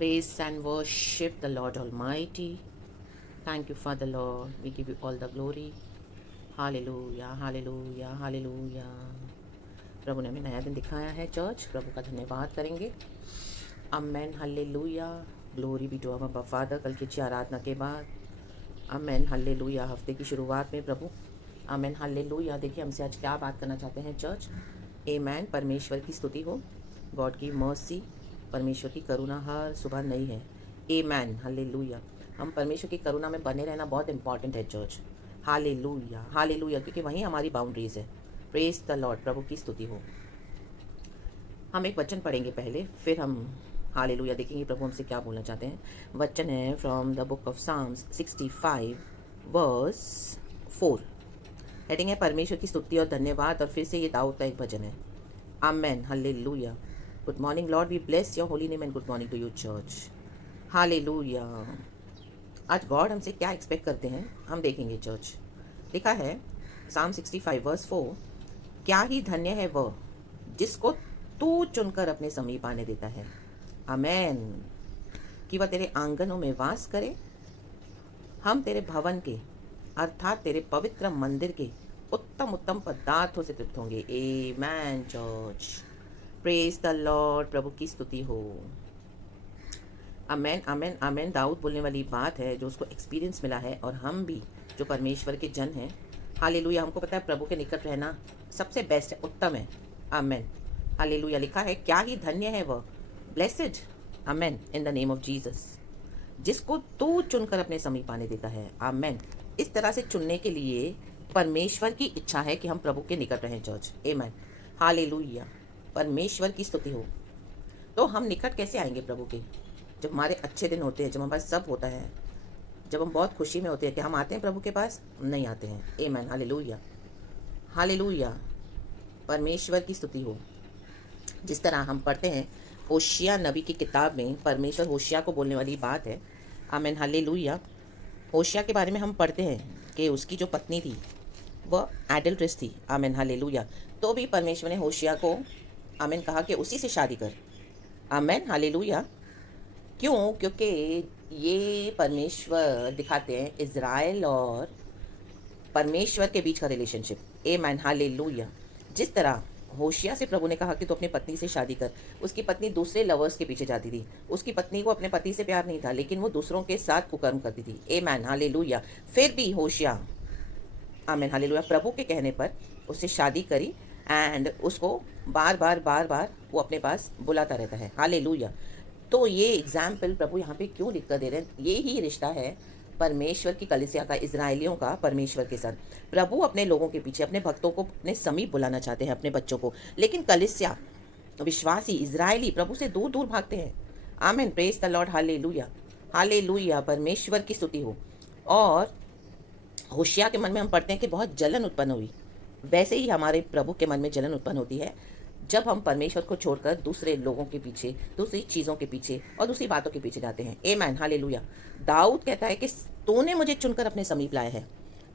Praise and worship the Lord Almighty. Thank you, Father Lord. We give you all the glory. Hallelujah, hallelujah, hallelujah. प्रभु ने हमें नया दिन दिखाया है church, प्रभु का धन्यवाद करेंगे. Amen, hallelujah. Glory be to our father. कल की अच्छी आराधना के बाद अमेन, हालेलुया. हफ्ते की शुरुआत में प्रभु अमेन, हालेलुया. देखिए हमसे आज क्या बात करना चाहते हैं चर्च. आमेन. परमेश्वर की स्तुति हो. गॉड की मर्सी, परमेश्वर की करुणा हर सुबह नई है. Amen, hallelujah. हम परमेश्वर की करुणा में बने रहना बहुत इंपॉर्टेंट है चर्च. हालेलुया, हालेलुया, क्योंकि वहीं हमारी बाउंड्रीज है. Praise the Lord. प्रभु की स्तुति हो. हम एक वचन पढ़ेंगे पहले, फिर हम हालेलुया देखेंगे प्रभु हमसे क्या बोलना चाहते हैं. वचन है from the book of Psalms 65 verse 4. Heading है परमेश्वर की स्तुति और धन्यवाद. और फिर से ये दाऊद का एक भजन है. Amen, hallelujah. Good morning Lord, we bless your holy name and good morning to you church. Hallelujah. आज गॉड हमसे क्या एक्सपेक्ट करते हैं हम देखेंगे चर्च. लिखा है साम 65 वर्स 4. क्या ही धन्य है वह जिसको तू चुनकर अपने समीप आने देता है. आमेन. कि वह तेरे आंगनों में वास करे. हम तेरे भवन के अर्थात तेरे पवित्र मंदिर के उत्तम उत्तम पदार्थों से तृप्त होंगे. Amen church. Praise the Lord. प्रभु की स्तुति हो. आमेन, आमेन, आमेन. दाऊद बोलने वाली बात है जो उसको एक्सपीरियंस मिला है, और हम भी जो परमेश्वर के जन हैं, हालेलुया, हमको पता है प्रभु के निकट रहना सबसे बेस्ट है, उत्तम है. Amen, hallelujah. लिखा है क्या ही धन्य है वह, blessed, amen, in the name of Jesus, जिसको तू चुनकर अपने समीप आने देता है. आमेन. इस तरह से चुनने के लिए परमेश्वर की इच्छा है कि हम प्रभु के निकट रहें चर्च. आमेन, हालेलुया. परमेश्वर की स्तुति हो. तो हम निकट कैसे आएंगे प्रभु के? जब हमारे अच्छे दिन होते हैं, जब हमारे सब होता है, जब हम बहुत खुशी में होते हैं, क्या हम आते हैं प्रभु के पास? नहीं आते हैं. आमेन, हालेलुया, हालेलुया. परमेश्वर की स्तुति हो. जिस तरह हम पढ़ते हैं होशिया नबी की किताब में, परमेश्वर होशिया को बोलने वाली बात है. Amen, hallelujah. होशिया के बारे में हम पढ़ते हैं कि उसकी जो पत्नी थी वह एडल्ट्रेस थी. आमेन, हालेलुया. तो भी परमेश्वर ने होशिया को आमेन कहा कि उसी से शादी कर. आमेन, हालेलुया. क्यों? क्योंकि ये परमेश्वर दिखाते हैं इज़राइल और परमेश्वर के बीच का रिलेशनशिप. आमेन, हालेलुया. जिस तरह होशिया से प्रभु ने कहा कि तू अपनी पत्नी से शादी कर, उसकी पत्नी दूसरे लवर्स के पीछे जाती थी. उसकी पत्नी को अपने पति से प्यार नहीं था, लेकिन वो दूसरों के साथ कुकर्म करती थी. आमेन, हालेलुया. फिर भी होशिया, आमेन, हालेलुया, प्रभु के कहने पर उससे शादी करी, एंड उसको बार बार बार बार वो अपने पास बुलाता रहता है. हालेलुया. तो ये एग्जाम्पल प्रभु यहाँ पे क्यों लिख कर दे रहे हैं? ये ही रिश्ता है परमेश्वर की कलीसिया का, इजराइलियों का परमेश्वर के साथ. प्रभु अपने लोगों के पीछे, अपने भक्तों को अपने समीप बुलाना चाहते हैं, अपने बच्चों को, लेकिन कलीसिया, विश्वासी इजरायली प्रभु से दूर दूर भागते हैं. Amen, praise the Lord, hallelujah, hallelujah. परमेश्वर की स्तुति हो. और होशिया के मन में हम पढ़ते हैं कि बहुत जलन उत्पन्न हुई. वैसे ही हमारे प्रभु के मन में जलन उत्पन्न होती है जब हम परमेश्वर को छोड़कर दूसरे लोगों के पीछे, दूसरी चीज़ों के पीछे और दूसरी बातों के पीछे जाते हैं. आमेन, हालेलुया. दाऊद कहता है कि तूने मुझे चुनकर अपने समीप लाया है.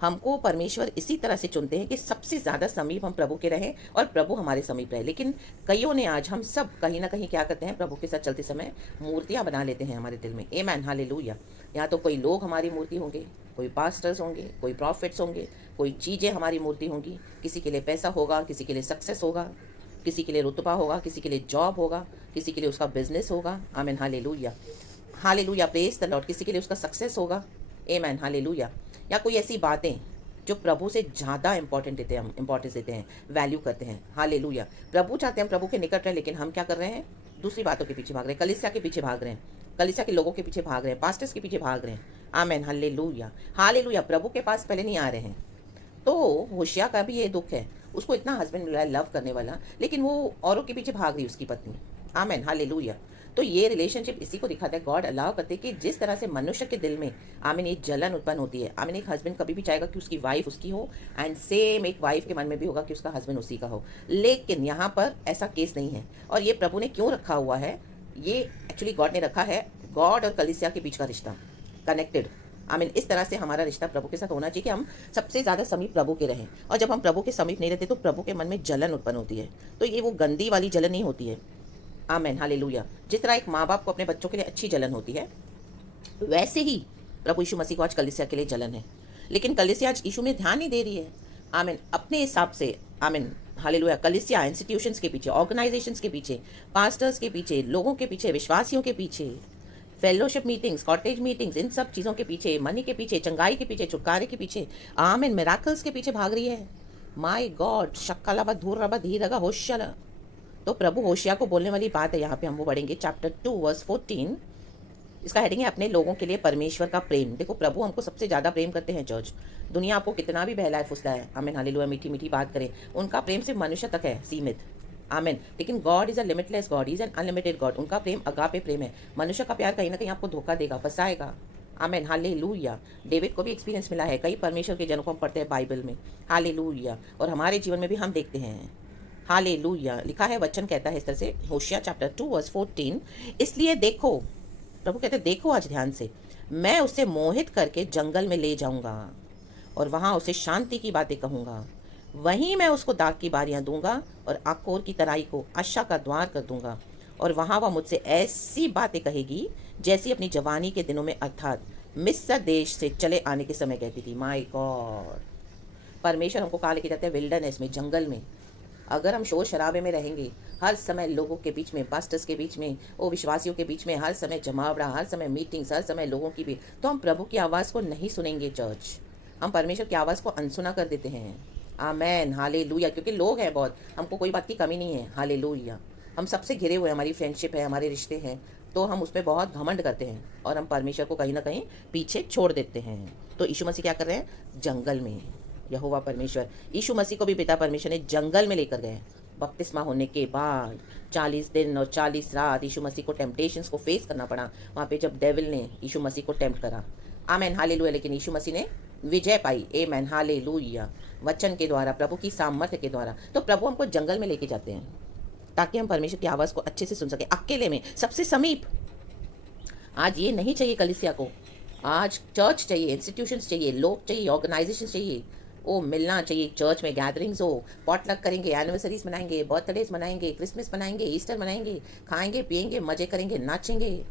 हमको परमेश्वर इसी तरह से चुनते हैं कि सबसे ज़्यादा समीप हम प्रभु के रहें और प्रभु हमारे समीप रहे. लेकिन कईयों ने आज, हम सब कहीं ना कहीं क्या करते हैं, प्रभु के साथ चलते समय मूर्तियाँ बना लेते हैं हमारे दिल में. आमेन, हालेलुया. या तो कोई लोग हमारी मूर्ति होंगे, कोई पास्टर्स होंगे, कोई प्रॉफिट्स होंगे, कोई चीज़ें हमारी मूर्ति होंगी. किसी के लिए पैसा होगा, किसी के लिए सक्सेस होगा, किसी के लिए रुतबा होगा, किसी के लिए जॉब होगा, किसी के लिए उसका बिजनेस होगा. Amen, hallelujah, hallelujah. Praise the Lord. किसी के लिए उसका सक्सेस होगा. Amen, hallelujah. या कोई ऐसी बातें जो प्रभु से ज़्यादा इंपॉर्टेंट देते हैं, हम इंपॉर्टेंस देते हैं, वैल्यू करते हैं. हालेलुया. प्रभु चाहते हैं हम प्रभु के निकट रहें, लेकिन हम क्या कर रहे हैं? दूसरी बातों के पीछे भाग रहे हैं, कलीसिया के पीछे भाग रहे हैं, कलीसिया के लोगों के पीछे भाग रहे हैं, पास्टर्स के पीछे भाग रहे हैं. आमेन, हालेलुया, हालेलुया. प्रभु के पास पहले नहीं आ रहे हैं. तो होशिया का भी ये दुख है. उसको इतना हस्बैंड मिला है, लव करने वाला, लेकिन वो औरों के पीछे भाग रही उसकी पत्नी. आमेन, हालेलुया. तो ये रिलेशनशिप इसी को दिखाता है. गॉड अलाउ करते कि जिस तरह से मनुष्य के दिल में आमीन एक जलन उत्पन्न होती है. आमीन, एक हस्बैंड कभी भी चाहेगा कि उसकी वाइफ उसकी हो, एंड सेम एक वाइफ के मन में भी होगा कि उसका हस्बैंड उसी का हो. लेकिन यहाँ पर ऐसा केस नहीं है. और ये प्रभु ने क्यों रखा हुआ है? ये एक्चुअली गॉड ने रखा है. गॉड और कलीसिया के बीच का रिश्ता कनेक्टेड. आमीन. इस तरह से हमारा रिश्ता प्रभु के साथ होना चाहिए कि हम सबसे ज़्यादा समीप प्रभु के रहें. और जब हम प्रभु के समीप नहीं रहते तो प्रभु के मन में जलन उत्पन्न होती है. तो ये वो गंदी वाली जलन नहीं होती है, आमेन, हालेलुया। जिस तरह एक माँ बाप को अपने बच्चों के लिए अच्छी जलन होती है, वैसे ही प्रभु यीशु मसीह को आज कलीसिया के लिए जलन है। लेकिन कलीसिया आज यीशु में ध्यान नहीं दे रही है। आमीन, अपने हिसाब से। आमीन, हालेलुया। कलीसिया इंस्टीट्यूशंस के पीछे, ऑर्गेनाइजेशंस के पीछे, पास्टर्स के पीछे, लोगों के पीछे, विश्वासियों के पीछे, फेलोशिप मीटिंग्स, कॉटेज मीटिंग्स, इन सब चीज़ों के पीछे, मनी के पीछे, चंगाई के पीछे, छुटकारे के पीछे, आमीन, मिराकल्स के पीछे भाग रही है। माय गॉड, शक्कालाबा धूर रबा धीरगा होशला। तो प्रभु होशिया को बोलने वाली बात है। यहाँ पे हम वो पढ़ेंगे चैप्टर 2 वर्स 14। इसका हेडिंग है अपने लोगों के लिए परमेश्वर का प्रेम। देखो, प्रभु हमको सबसे ज़्यादा प्रेम करते हैं चर्च। दुनिया आपको कितना भी बहलाए फुसलाए, आमीन, हालेलुया, मीठी मीठी बात करे, उनका प्रेम सिर्फ मनुष्य तक है सीमित। आमीन। लेकिन God is a limitless God, is an unlimited God. उनका प्रेम अगापे प्रेम है। मनुष्य का प्यार कहीं ना कहीं आपको धोखा देगा, फंसाएगा। आमीन, हालेलुया। डेविड को भी एक्सपीरियंस मिला है। कई परमेश्वर के जनों को हम पढ़ते हैं बाइबल में, हालेलुया, और हमारे जीवन में भी हम देखते हैं। हालेलुया। लिखा है, वचन कहता है इस तरह से, होशिया चैप्टर 2 वर्स 14, इसलिए देखो, प्रभु कहते देखो आज ध्यान से, मैं उसे मोहित करके जंगल में ले जाऊंगा और वहां उसे शांति की बातें कहूंगा। वहीं मैं उसको दाग की बारियां दूंगा और आकोर की तराई को आशा का द्वार कर दूंगा। और वहां वह मुझसे ऐसी बातें कहेगी जैसी अपनी जवानी के दिनों में, अर्थात मिस्र देश से चले आने के समय कहती थी। माय गॉड, परमेश्वर हमको कहा लेके जाते हैं विल्डरनेस में, जंगल में। अगर हम शोर शराबे में रहेंगे, हर समय लोगों के बीच में, पास्टर्स के बीच में, वो विश्वासियों के बीच में, हर समय जमावड़ा, हर समय मीटिंग्स, हर समय लोगों की भी, तो हम प्रभु की आवाज़ को नहीं सुनेंगे चर्च। हम परमेश्वर की आवाज़ को अनसुना कर देते हैं। आमेन, हालेलुया। क्योंकि लोग हैं बहुत, हमको कोई बात की कमी नहीं है। हालेलुया। हम सबसे घिरे हुए हैं, हमारी फ्रेंडशिप है, हमारे रिश्ते हैं, तो हम उसमें बहुत घमंड करते हैं और हम परमेश्वर को कहीं ना कहीं पीछे छोड़ देते हैं। तो यीशु मसीह क्या कर रहे हैं? जंगल में यहोवा परमेश्वर, यीशु मसीह को भी पिता परमेश्वर ने जंगल में लेकर गए। बपतिस्मा होने के बाद 40 दिन और 40 रात यीशु मसीह को टेम्पटेशंस को फेस करना पड़ा वहाँ पे, जब डेविल ने यीशु मसीह को टेम्प्ट करा। आमेन, हालेलुया। लेकिन यीशु मसीह ने विजय पाई। आमेन, हालेलुया। वचन के द्वारा, प्रभु की सामर्थ्य के द्वारा। तो प्रभु हमको जंगल में लेके जाते हैं ताकि हम परमेश्वर की आवाज़ को अच्छे से सुन सकें, अकेले में, सबसे समीप। आज ये नहीं चाहिए कलीसिया को, आज चर्च चाहिए, इंस्टीट्यूशंस चाहिए, लोग चाहिए, ऑर्गेनाइजेशन चाहिए। ओ मिलना चाहिए चर्च में, गैदरिंग्स हो, पॉटलक करेंगे, एनिवर्सरीज मनाएंगे, बर्थडेज मनाएंगे, क्रिसमस मनाएंगे, ईस्टर मनाएंगे, खाएंगे पिएंगे, मजे करेंगे, नाचेंगे।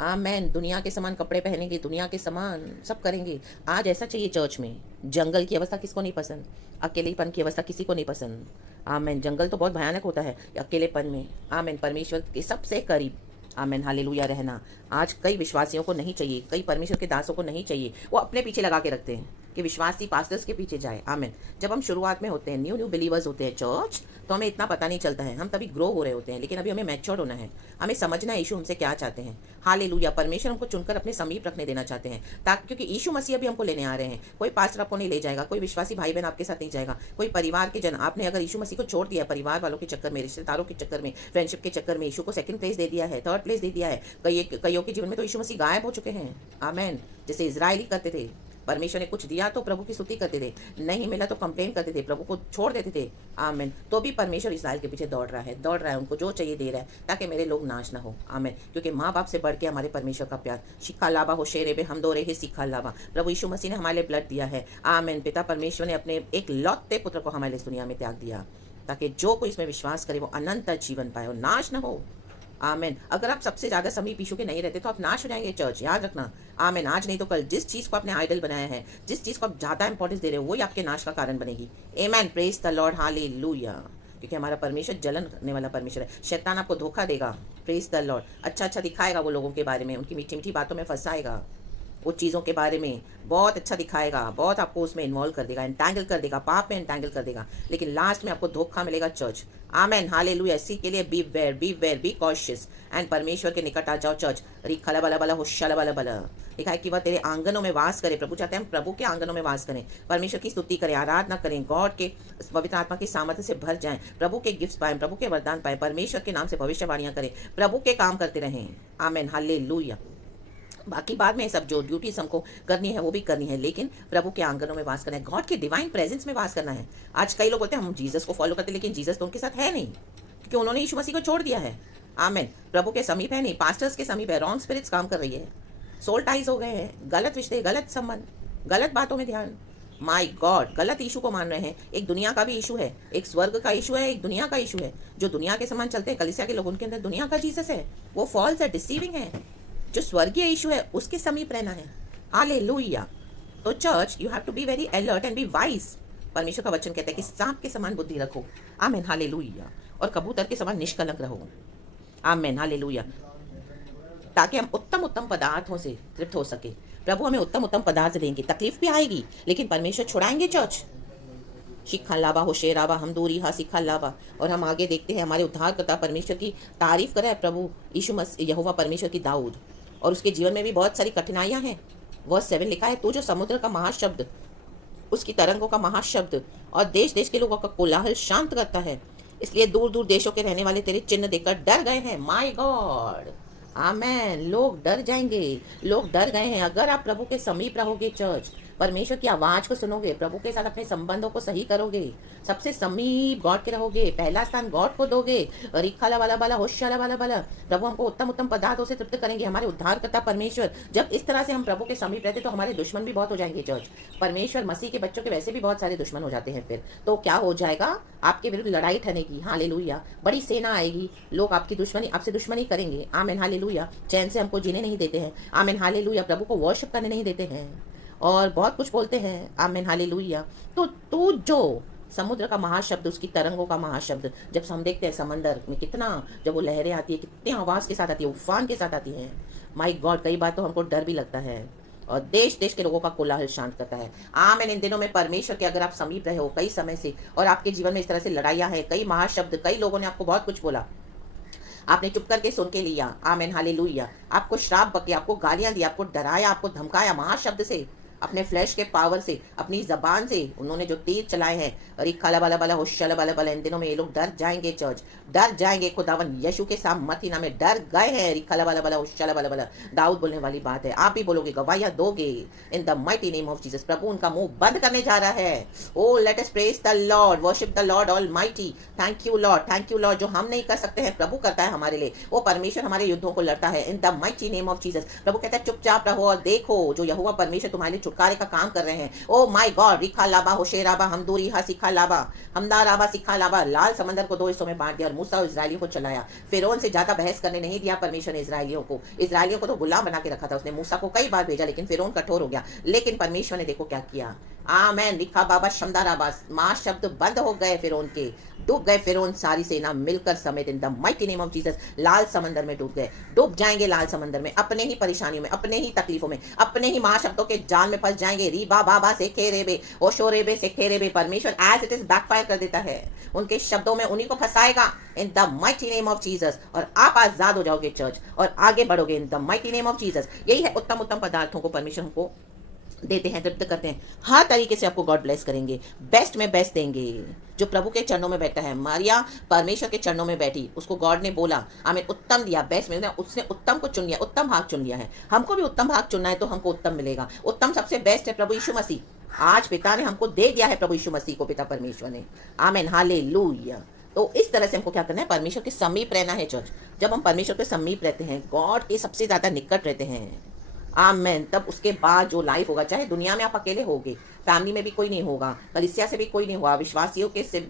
आमेन। दुनिया के समान कपड़े पहनेंगे, दुनिया के समान सब करेंगे। आज ऐसा चाहिए चर्च में। जंगल की अवस्था किसको नहीं पसंद? अकेलेपन की अवस्था किसी को नहीं पसंद। आमेन। जंगल तो बहुत भयानक होता है अकेलेपन में। आमेन। परमेश्वर के सबसे करीब, आमेन, हालेलुया, रहना आज कई विश्वासियों को नहीं चाहिए, कई परमेश्वर के दासों को नहीं चाहिए। वो अपने पीछे लगा के रखते हैं कि विश्वासी पास्टर्स के पीछे जाए। आमेन। जब हम शुरुआत में होते हैं, न्यू बिलीवर्स होते हैं चर्च, तो हमें इतना पता नहीं चलता है, हम तभी ग्रो हो रहे होते हैं। लेकिन अभी हमें मैच्योर होना है, हमें समझना है यीशु हमसे क्या चाहते हैं। हालेलुया। परमेश्वर हमको चुनकर अपने समीप रखने देना चाहते हैं, ताकि, क्योंकि यीशु मसीह अभी हमको लेने आ रहे हैं। कोई पास्टर आपको नहीं ले जाएगा, कोई विश्वासी भाई बहन आपके साथ नहीं जाएगा, कोई परिवार के जन। आपने अगर यीशु मसीह को छोड़ दिया, परिवार वालों के चक्कर में, रिश्तेदारों के चक्कर में, फ्रेंडशिप के चक्कर में, यीशु को सेकंड प्लेस दे दिया है, थर्ड प्लेस दे दिया है। कईयों के जीवन में तो यीशु मसीह गायब हो चुके हैं। आमेन। जैसे इजराइली करते थे, परमेश्वर ने कुछ दिया तो प्रभु की स्तुति करते थे, नहीं मिला तो कंप्लेन करते थे, प्रभु को छोड़ देते थे। आमेन। तो भी परमेश्वर इस्राएल के पीछे दौड़ रहा है, उनको जो चाहिए दे रहा है, ताकि मेरे लोग नाश ना हो। आमेन। क्योंकि माँ बाप से बढ़ के हमारे परमेश्वर का प्यार, शिखा लाभा हो शेरे बे हम दो रहे शिखा लाभा। प्रभु यीशु मसीह ने हमारे लिए ब्लड दिया है। आमेन। पिता परमेश्वर ने अपने एक लौते पुत्र को हमारे इस दुनिया में त्याग दिया, ताकि जो कोई इसमें विश्वास करे वो अनंत जीवन पाए और नाश ना हो। आमेन। अगर आप सबसे ज्यादा समीप यीशु के नहीं रहते तो आप नाश हो जाएंगे चर्च, याद रखना। आमेन। आज नहीं तो कल जिस चीज को आपने आइडल बनाया है, जिस चीज को आप ज्यादा इंपॉर्टेंस दे रहे हो, वही आपके नाश का कारण बनेगी। Amen. Praise the Lord, hallelujah. क्योंकि हमारा परमेश्वर जलन करने वाला परमेश्वर है। शैतान आपको धोखा देगा, प्रेज द लॉर्ड, अच्छा अच्छा दिखाएगा वो लोगों के बारे में, उनकी मीठी मीठी बातों में फंसाएगा, वो चीज़ों के बारे में बहुत अच्छा दिखाएगा, बहुत आपको उसमें इन्वॉल्व कर देगा, एंटैंगल कर देगा, पाप में एंटैंगल कर देगा। लेकिन लास्ट में आपको धोखा मिलेगा चर्च। आमेन, हालेलुया। इसी के लिए beware, be cautious and परमेश्वर के निकट आ जाओ चर्च। रिखला बला बला होशला बला बला। लिखा है कि वह तेरे आंगनों में वास करे। प्रभु चाहते हैं हम प्रभु के आंगनों में वास करें, परमेश्वर की स्तुति करें, आराधना करें, गॉड के पवित्र आत्मा की सामर्थ्य से भर जाएं, प्रभु के गिफ्ट पाएं, प्रभु के वरदान पाएं, परमेश्वर के नाम से भविष्यवाणियां करें, प्रभु के काम करते रहें। आमेन, हालेलुया। बाकी बाद में सब जो ड्यूटीज हमको करनी है वो भी करनी है, लेकिन प्रभु के आंगनों में वास करना है, गॉड के डिवाइन प्रेजेंस में वास करना है। आज कई लोग बोलते हैं हम जीसस को फॉलो करते हैं, लेकिन जीसस तो उनके साथ है नहीं, क्योंकि उन्होंने यीशु मसीह को छोड़ दिया है। आमेन। प्रभु के समीप है नहीं, पास्टर्स के समीप है, रॉन्ग स्पिरिट्स काम कर रही है, सोल टाइज हो गए हैं, गलत रिश्ते, गलत संबंध, गलत बातों में ध्यान। माय गॉड, गलत इशू को मान रहे हैं। एक दुनिया का भी इशू है, एक स्वर्ग का इशू है, एक दुनिया का इशू है। जो दुनिया के समान चलते हैं, कलीसिया के लोग, उनके अंदर दुनिया का जीसस है, वो फॉल्स है, डिसीविंग है। जो स्वर्गीय इशू है उसके समीप रहना है। हालेलुया। तो church, you have to be very alert and be wise. परमेश्वर का वचन कहता है कि सांप के समान बुद्धि रखो, आमेन, हालेलुया, और कबूतर के समान निष्कलंक रहो, आमेन, हालेलुया, ताकि हम उत्तम उत्तम पदार्थों से तृप्त हो सके। प्रभु हमें उत्तम उत्तम पदार्थ देंगे, तकलीफ भी आएगी, लेकिन परमेश्वर छुड़ाएंगे चर्च। शिखा लाबा हो शेराबा हम दूरी हा सिखा लाबा। और हम आगे देखते हैं, हमारे उद्धारकर्ता परमेश्वर की तारीफ करे प्रभु यीशु मसीह यहोवा परमेश्वर की दाऊद, और उसके जीवन में भी बहुत सारी कठिनाइयां हैं। वर्स 7 लिखा है, तू जो समुद्र का महाशब्द, उसकी तरंगों का महाशब्द और देश देश के लोगों का कोलाहल शांत करता है, इसलिए दूर दूर देशों के रहने वाले तेरे चिन्ह देखकर डर गए हैं। माय गॉड, आमेन। लोग डर जाएंगे, लोग डर गए हैं। अगर आप प्रभु के समीप रहोगे चर्च, परमेश्वर की आवाज को सुनोगे, प्रभु के साथ अपने संबंधों को सही करोगे, सबसे समीप गॉड के रहोगे, पहला स्थान गॉड को दोगे, रिखाला वाला बाला होशाला वाला बाला, प्रभु हमको उत्तम उत्तम पदार्थों से तृप्त करेंगे। हमारे उद्धारकर्ता परमेश्वर, जब इस तरह से हम प्रभु के समीप रहते तो हमारे दुश्मन भी बहुत हो जाएंगे चर्च। परमेश्वर मसीह के बच्चों के वैसे भी बहुत सारे दुश्मन हो जाते हैं, फिर तो क्या हो जाएगा, आपके विरुद्ध लड़ाई ठनेगी। हालेलुया, बड़ी सेना आएगी, लोग आपकी दुश्मनी, आपसे दुश्मनी करेंगे। आमेन, हालेलुया। चैन से हमको जीने नहीं देते हैं। आमेन, हालेलुया। प्रभु को वर्शिप करने नहीं देते हैं और बहुत कुछ बोलते हैं। आमेन, हालेलुया। तो तू जो समुद्र का महाशब्द, उसकी तरंगों का महाशब्द, जब हम देखते हैं समंदर में कितना, जब वो लहरें आती है, कितनी आवाज के साथ आती है, उफान के साथ आती है। माय गॉड, कई बार तो हमको डर भी लगता है, और देश देश के लोगों का कोलाहल शांत करता है। आमेन। इन दिनों में परमेश्वर के अगर आप समीप रहे हो कई समय से, और आपके जीवन में इस तरह से लड़ाइयाँ हैं, कई महाशब्द, कई लोगों ने आपको बहुत कुछ बोला, आपने चुप करके सुन के लिया, आमेन, हालेलुया, आपको श्राप बके, आपको गालियां दी, आपको डराया, आपको धमकाया महाशब्द से, अपने फ्लैश के पावर से, अपनी जबान से उन्होंने जो तीर चलाए हैं, अरे खाला बाला बाला होशाला बाला बाला, इन दिनों में ये लोग डर जाएंगे चर्च, डर जाएंगे। खुदावन यीशु के सामर्थी नाम में डर गए हैं। रिखाला बाला बाला होशाला बाला बाला, दाऊद बोलने वाली बात है, आप भी बोलोगे, गवाहियां दोगे in the mighty name of Jesus. प्रभु उनका मुंह बंद करने जा रहा है। Oh let us praise the Lord, worship the Lord almighty. Thank you Lord, thank you Lord. जो हम नहीं कर सकते हैं प्रभु करता है हमारे लिए। वो परमेश्वर हमारे युद्धों को लड़ता है in the mighty name of Jesus. प्रभु कहता है चुपचाप रहो और देखो जो यहोवा परमेश्वर तुम्हारे लिए छुटकारे का काम कर रहे हैं। ओ माय गॉड, रिखा लाबा होशेराबा हमदूरी हा सिखा लाबा हमदाराबा सिखा लाबा। लाल समंदर को 2 हिस्सों में बांट दिया और मूसा और इस्राएलियों को चलाया। फिरौन से ज्यादा बहस करने नहीं दिया परमेश्वर ने इस्राएलियों को। इस्राएलियों को तो गुलाम बना के रखा था उसने। मूसा को कई बार भेजा, लेकिन फिरौन कठोर हो गया। लेकिन परमेश्वर ने देखो क्या किया। आमेन। रिखा बाबा शमदाराबा, मां शब्द बंद हो गए फिरौन के, डूब गए फिरौन सारी सेना मिलकर समेत in the mighty name of Jesus. लाल समंदर में डूब गए, डूब जाएंगे लाल समंदर में, अपने ही परेशानियों में, अपने ही तकलीफों में, अपने ही महाशब्दों के जाल में फंस जाएंगे। रीबा बाबा से खेरेबे ओशोरेबे से खेरेबे। परमेश्वर एज इट इज बैकफायर कर देता है, उनके शब्दों में उन्हीं को फंसाएगा in the mighty name of Jesus, और आप आजाद हो जाओगे चर्च और आगे बढ़ोगे in the mighty name of Jesus. यही है उत्तम उत्तम पदार्थों को परमेश्वर हमको देते हैं, तृप्त करते हैं। हर तरीके से आपको गॉड ब्लेस करेंगे, बेस्ट में बेस्ट देंगे। जो प्रभु के चरणों में बैठा है, मारिया परमेश्वर के चरणों में बैठी, उसको गॉड ने बोला, हमें उत्तम दिया, बेस्ट में, उसने उत्तम को चुन लिया, उत्तम भाग चुन लिया है। हमको भी उत्तम भाग चुनना है तो हमको उत्तम मिलेगा। उत्तम सबसे बेस्ट है प्रभु यीशु मसीह। आज पिता ने हमको दे दिया है, प्रभु यीशु मसीह को पिता परमेश्वर ने। आमेन, हालेलुया। तो इस तरह से हमको क्या करना है, परमेश्वर के समीप रहना है चर्च। जब हम परमेश्वर के समीप रहते हैं, गॉड के सबसे ज्यादा निकट रहते हैं, आमेन, तब उसके बाद जो लाइफ होगा, चाहे दुनिया में आप अकेले होगे, फैमिली में भी कोई नहीं होगा, कलीसिया से भी कोई नहीं होगा, विश्वासियों के से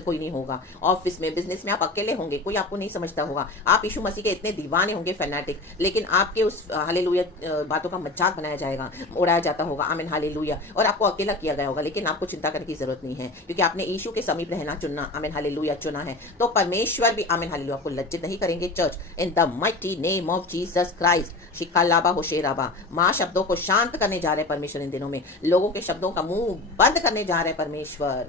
कोई नहीं होगा, ऑफिस में, बिजनेस में आप अकेले होंगे, कोई आपको नहीं समझता होगा, आप यीशु मसीह के इतने दीवाने होंगे, फैनेटिक, लेकिन आपके उस हालेलुया बातों का मजाक बनाया जाएगा, उड़ाया जाता होगा। Amen, hallelujah. और आपको अकेला किया गया होगा, लेकिन आपको चिंता करने की जरूरत नहीं है, क्योंकि आपने यीशु के समीप रहना चुनना, आमेन, हालेलुया, चुना है। तो परमेश्वर भी, आमेन, हालेलुया, आपको लज्जित नहीं करेंगे church in the mighty name of Jesus Christ. शिका लाबा होशेराबा, मां शब्दों को शांत करने जा रहे हैं परमेश्वर इन दिनों में, लोगों के शब्दों का मुंह बंद करने जा रहे हैं परमेश्वर,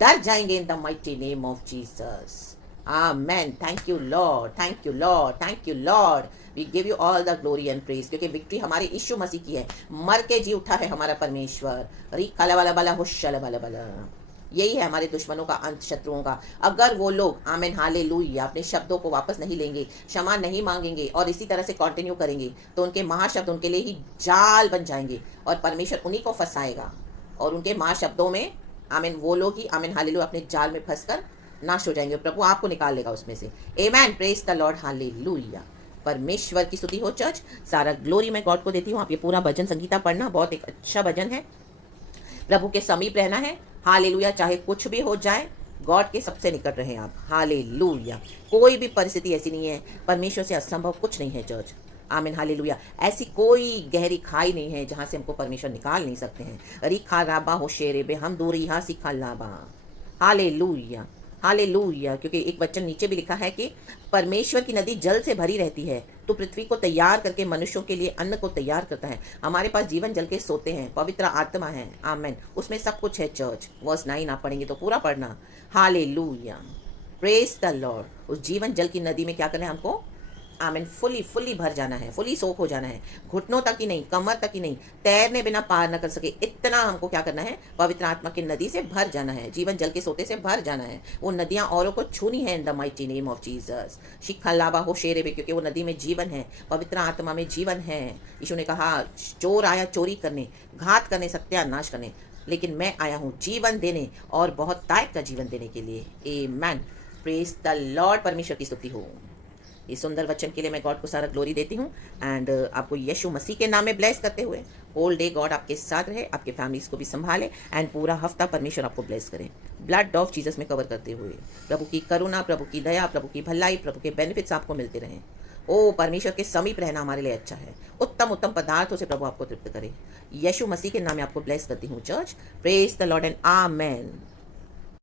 डर जाएंगे in the mighty name of Jesus. Amen. Thank you Lord, thank you Lord, thank you lord. We give you all the glory and praise, क्योंकि विक्ट्री हमारे यीशु मसीह की है, मर के जी उठा है हमारा परमेश्वर। रिकाला वाला बला होशला बला बला। यही है हमारे दुश्मनों का अंत, शत्रुओं का। अगर वो लोग, आमेन, हालेलुया, अपने शब्दों को वापस नहीं लेंगे, क्षमा नहीं मांगेंगे और इसी तरह से कंटिन्यू करेंगे, तो उनके महाशब्द उनके लिए ही जाल बन जाएंगे और परमेश्वर उन्हीं को फंसाएगा। और उनके महाशब्दों में, आमेन, वो लोग ही, आमेन, हालेलुया, अपने जाल में फंसकर नाश हो जाएंगे। प्रभु आपको निकाल लेगा उसमें से। आमेन, प्रेज द लॉर्ड, हालेलुया। परमेश्वर की स्तुति हो चर्च। सारा ग्लोरी मैं गॉड को देती हूँ। आप ये पूरा भजन संगीता पढ़ना, बहुत एक अच्छा भजन है। प्रभु के समीप रहना है। हालेलुया, चाहे कुछ भी हो जाए, गॉड के सबसे निकट रहें आप। हालेलुया, कोई भी परिस्थिति ऐसी नहीं है, परमेश्वर से असंभव कुछ नहीं है चर्च। आमीन, हालेलुया। ऐसी कोई गहरी खाई नहीं है जहाँ से हमको परमेश्वर निकाल नहीं सकते हैं। रिखा राबा हो शेरे बे हम दूरी हा सिखा लाबा। Hallelujah, hallelujah. क्योंकि एक वचन नीचे भी लिखा है कि परमेश्वर की नदी जल से भरी रहती है, तो पृथ्वी को तैयार करके मनुष्यों के लिए अन्न को तैयार करता है। हमारे पास जीवन जल के सोते हैं, पवित्र आत्मा है। आमेन, उसमें सब कुछ है चर्च। वर्स 9 आप पढ़ेंगे तो पूरा पढ़ना। Hallelujah, praise the Lord. उस जीवन जल की नदी में क्या करना है हमको? आमीन, फुली भर जाना है, फुली सोख हो जाना है। घुटनों तक ही नहीं, कमर तक ही नहीं, तैरने बिना पार न कर सके इतना हमको क्या करना है? पवित्र आत्मा की नदी से भर जाना है, जीवन जल के सोते से भर जाना है। वो नदियां औरों को छूनी है in the mighty name of Jesus. शिखा लाबा हो शेरे बे, क्योंकि वो नदी में जीवन है, पवित्र आत्मा में जीवन है। यीशु ने कहा चोर आया चोरी करने, घात करने, सत्यानाश करने, लेकिन मैं आया हूँ जीवन देने और बहुत तायत का जीवन देने के लिए। आमेन, प्रेज द लॉर्ड। परमेश्वर की स्तुति हो। इस सुंदर वचन के लिए मैं गॉड को सारा ग्लोरी देती हूँ। एंड आपको यीशु मसीह के नाम में ब्लेस करते हुए होल डे गॉड आपके साथ रहे, आपके फैमिलीज को भी संभाले, एंड पूरा हफ्ता परमेश्वर आपको ब्लेस करे। ब्लड ऑफ जीसस में कवर करते हुए प्रभु की करुणा, प्रभु की दया, प्रभु की भलाई, प्रभु के बेनिफिट्स आपको मिलते रहें। ओ परमेश्वर के समीप रहना हमारे लिए अच्छा है। उत्तम उत्तम पदार्थों से प्रभु आपको तृप्त करे। यीशु मसीह के नाम में आपको ब्लेस करती हूँ church. Praise the Lord and amen.